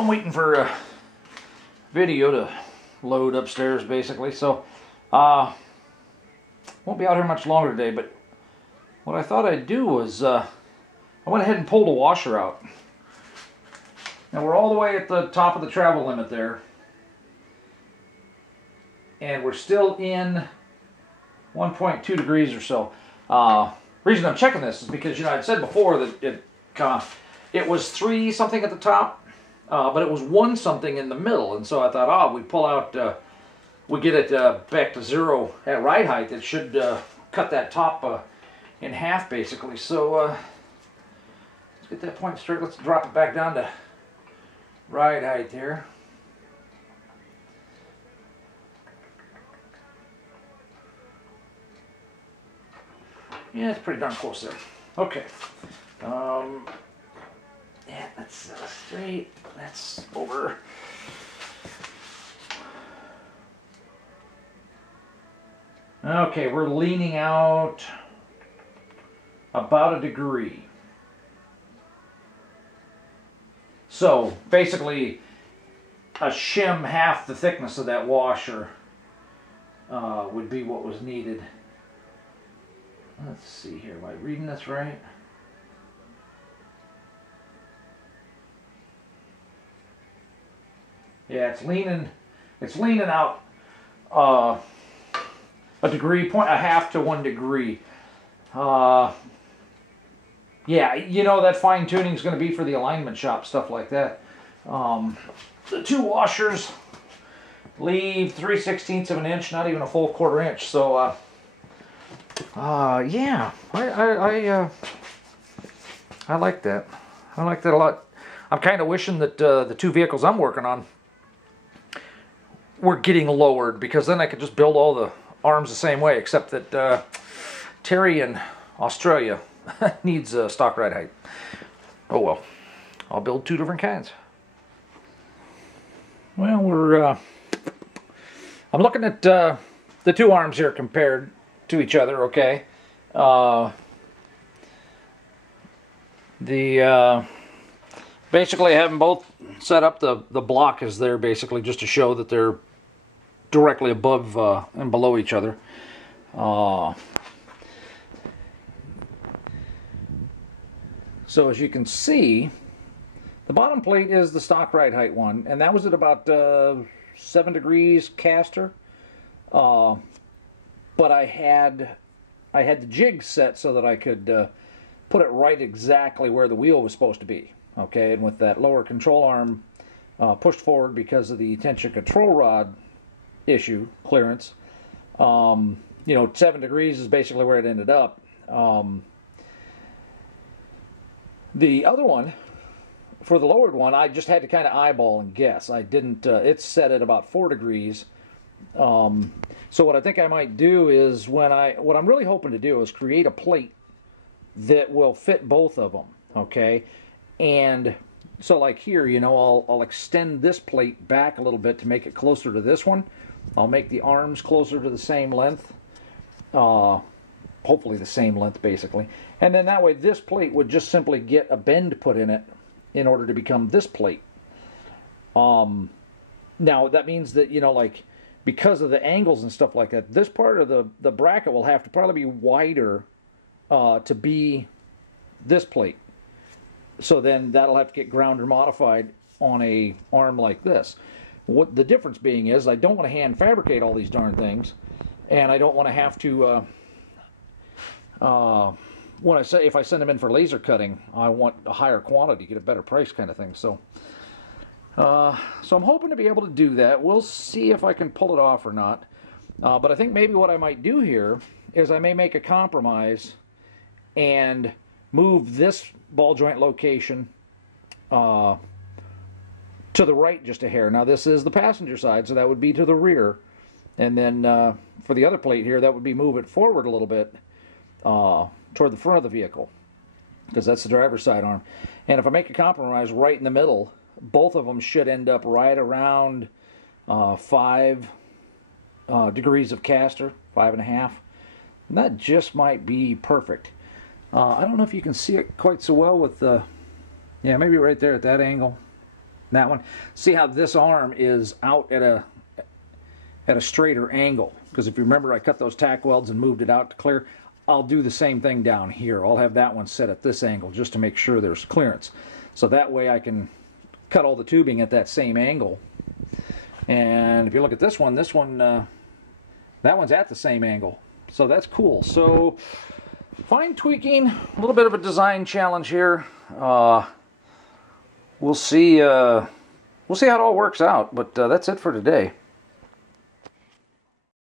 I'm waiting for a video to load upstairs, basically. So, won't be out here much longer today, but what I thought I'd do was, I went ahead and pulled a washer out. Now we're all the way at the top of the travel limit there. And we're still in 1.2 degrees or so. Reason I'm checking this is because, you know, I'd said before that it was 3 something at the top, but it was 1 something in the middle. And so I thought, oh, we pull out, we get it back to 0 at ride height. It should cut that top in half, basically. So let's get that point straight. Let's drop it back down to ride height here. Yeah, it's pretty darn close there. Okay. Yeah, that's straight. That's over. Okay, we're leaning out about 1 degree. So, basically, a shim half the thickness of that washer would be what was needed. Let's see here, am I reading this right? Yeah, it's leaning out a degree, a half to 1 degree. Yeah, you know that fine tuning is going to be for the alignment shop, stuff like that. The 2 washers leave 3/16 of an inch, not even a full 1/4 inch. So, yeah, I like that. I like that a lot. I'm kind of wishing that the 2 vehicles I'm working on were getting lowered, because then I could just build all the arms the same way, except that Terry in Australia needs stock ride height. Oh well, I'll build 2 different kinds. Well, I'm looking at the 2 arms here compared to each other, okay? Basically I have them both set up. The block is there basically just to show that they're directly above and below each other. So as you can see, the bottom plate is the stock ride height one, and that was at about 7 degrees caster. But I had the jig set so that I could put it right exactly where the wheel was supposed to be. Okay, and with that lower control arm pushed forward because of the tension control rod issue clearance, you know, 7 degrees is basically where it ended up. The other one, for the lowered one, I just had to kind of eyeball and guess. I didn't. It's set at about 4 degrees. So what I think I might do is, what I'm really hoping to do is create a plate that will fit both of them, okay? And so like here, you know, I'll extend this plate back a little bit to make it closer to this one. I'll make the arms closer to the same length, hopefully the same length basically. And then that way this plate would just simply get a bend put in it in order to become this plate. Now that means that, you know, like, because of the angles and stuff like that, this part of the bracket will have to probably be wider to be this plate. So then that'll have to get ground or modified on a arm like this. What the difference being is, I don't want to hand fabricate all these darn things, and I don't want to have to if I send them in for laser cutting, I want a higher quantity, get a better price kind of thing. So I'm hoping to be able to do that. We'll see if I can pull it off or not. But I think maybe what I might do here is I may make a compromise and move this ball joint location to the right just a hair. Now this is the passenger side, so that would be to the rear. And then for the other plate here, that would be move it forward a little bit toward the front of the vehicle, because that's the driver's side arm. And if I make a compromise right in the middle, both of them should end up right around 5 degrees of caster, 5.5. And that just might be perfect. I don't know if you can see it quite so well with the, yeah, maybe right there at that angle. that one. See how this arm is out at a straighter angle, because if you remember, I cut those tack welds and moved it out to clear. I'll do the same thing down here. I'll have that one set at this angle just to make sure there's clearance, so that way I can cut all the tubing at that same angle. And if you look at this one, that one's at the same angle, so that's cool. So fine tweaking, a little bit of a design challenge here. We'll see how it all works out, but that's it for today.